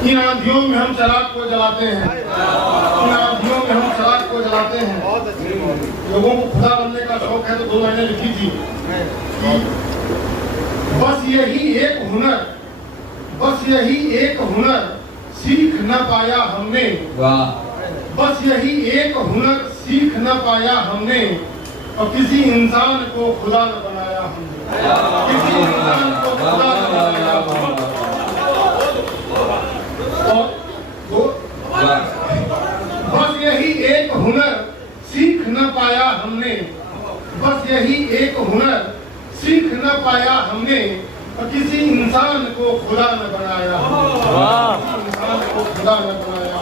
इन आंधियों में हम चराग को जलाते हैं, इन आंधियों में हम चराग को जलाते हैं। लोगों को खुदा बनने का शौक है तो 2 लाइनें लिखी थी कि बस यही एक हुनर सीख न पाया हमने, बस यही एक हुनर सीख न पाया हमने, और किसी इंसान को खुदा न बनाया हमने, किसी इंसान को खुदा न बनाया हमने। बस यही एक हुनर सीख न पाया हमने, बस यही एक हुनर सीख न पाया हमने, और किसी इंसान को खुदा न बनाया हमने, इंसान को खुदा न बनाया।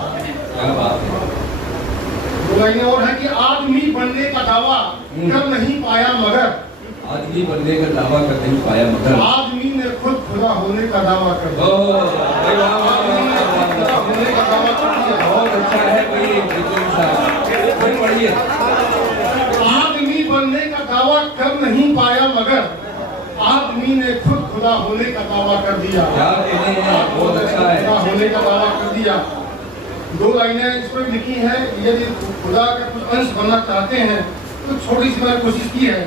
और है कि आदमी बनने का दावा कर नहीं पाया मगर, आदमी बनने का दावा कर नहीं पाया मगर आदमी ने खुद खुदा होने का दावा कर दिया। होने का दावा कर दिया। बहुत अच्छा है भाई, पढ़िए। आदमी बनने का दावा कर नहीं पाया मगर आदमी ने खुद खुदा होने का दावा कर दिया। बहुत अच्छा है, खुदा होने का दावा कर दिया। 2 लाइनें इस पर लिखी हैं। यदि खुदा का कुछ अंश बनना चाहते हैं तो छोटी सी मैंने कोशिश की है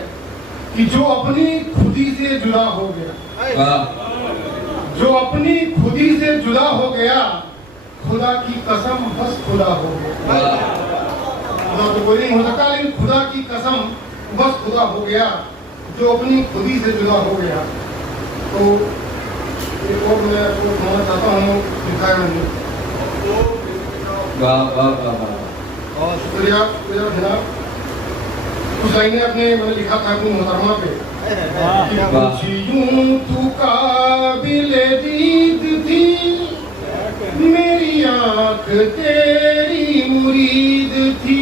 कि जो अपनी खुदी से जुदा हो गया, जो अपनी खुदी से जुदा हो गया, खुदा की कसम बस खुदा हो गया। खुदा तो कोई नहीं हो सकता, लेकिन खुदा की कसम बस खुदा हो गया, जो अपनी खुदी से जुदा हो गया। तो एक और मैं आपको कहना चाहता हूँ, लिखा है मैंने। शुक्रिया जनाब। कुछ लाइनें अपने मैंने लिखा था अपनी मोहतरमा पे। यूं तू काबिले दीद थी, मेरी आँख तेरी मुरीद थी,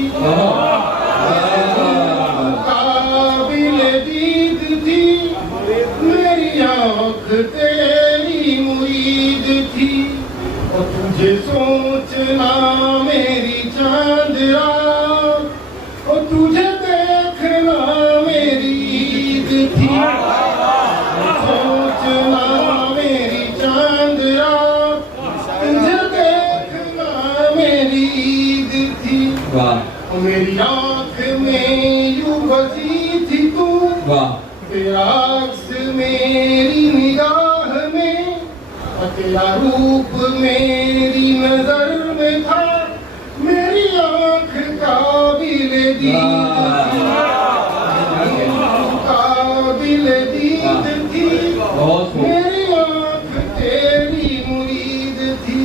काबिले दीद थी, मेरी आँख तेरी मुरीद थी, और तुझे सोचना मेरी चांद रात, और तुझे देखना मेरी ईद थी, सोचना मेरी चांद रात, तुझे देखना मेरी ईद थी, और मेरी आँख में यूं बसी थी तू, तेरा अक्स मेरी निगाह में, और तेरा रूप मेरी नजर में था, मेरी आँख काबिले दीद थी, काबिले दीद थी, मेरी आँख तेरी मुरीद थी।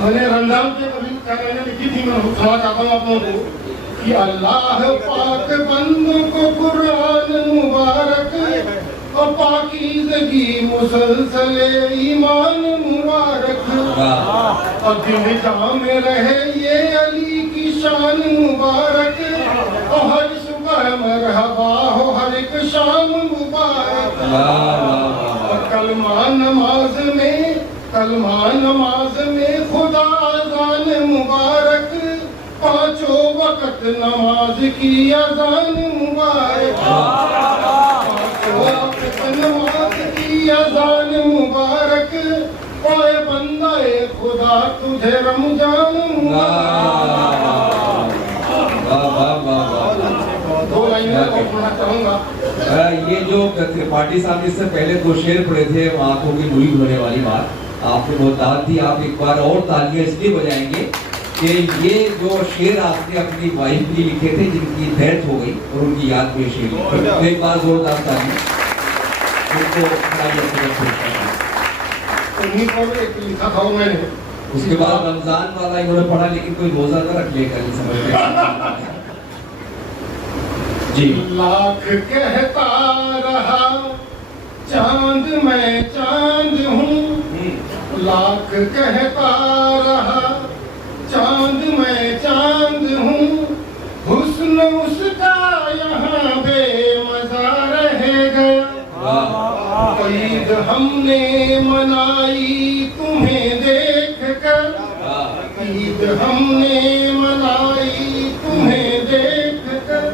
मैंने रमजान के कभी क्या कहने लिखी थी, मैं सुना चाहता हूँ आप लोगों को कि अल्लाह पाक बंदों को कुरान मुबारक और पाकीज़गी मुसलसल ईमान मुबारक, और दिन में रहे ये अली की शान मुबारक, और हर सुबह मरहबा हो हर एक शाम मुबारक, और कलमा नमाज में खुदा अज़ान मुबारक, 5 वक्त नमाज की अज़ान मुबारक, 5 वक्त नमाज की अज़ान मुबारक, ओए बंदाए खुदा तुझे रमजान मुबारक। 2 लाइनें और पढ़ना चाहूँगा। ये जो त्रिपाठी साहब इससे पहले 2 शेर पढ़े थे, आंखों की नूरी होने वाली बात आपने बहुत दाद दी। आप एक बार और तालियां इसलिए बजाएंगे कि ये जो शेर आपने अपनी वाइफ के लिखे थे जिनकी डेथ हो गई और उनकी याद में शेर, एक बार जोरदार तालियां उनको लिखा था मैंने। उसके बाद रमजान वाला इन्होंने पढ़ा, लेकिन कोई रोजा न रख लेकर नहीं समझते जी। लाख कहता रहा चांद मैं चांद हूँ, लाख कहता रहा चांद मैं चांद हूँ, हुस्न उसका यहाँ बेमज़ा रह गया, ईद हमने मनाई तुम्हें देख कर, ईद हमने मनाई तुम्हें देख कर,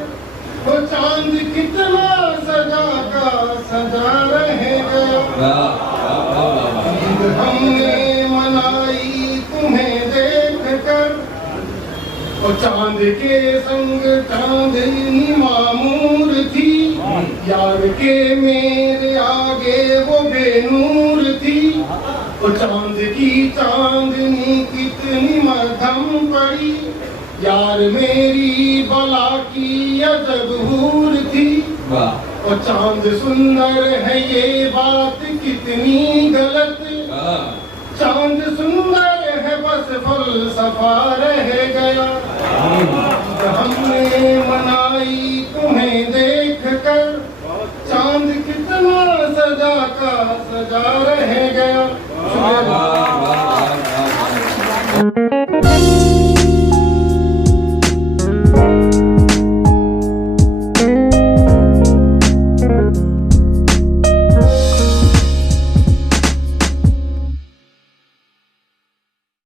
वो चांद कितना सजा का सजा रह गया, ईद हमने और चांद के संग चांदनी मामूर थी, यार के मेरे आगे वो बेनूर थी। और चांद की चांदनी कितनी मध्यम पड़ी, यार मेरी बला की अजब हूर थी। वाह। और चांद सुंदर है ये बात कितनी गलत, चांद सुंदर है बस फलसफा रह गया। हमने मनाई तुम्हें देख कर, चांद कितना सजा का सजा रह गया।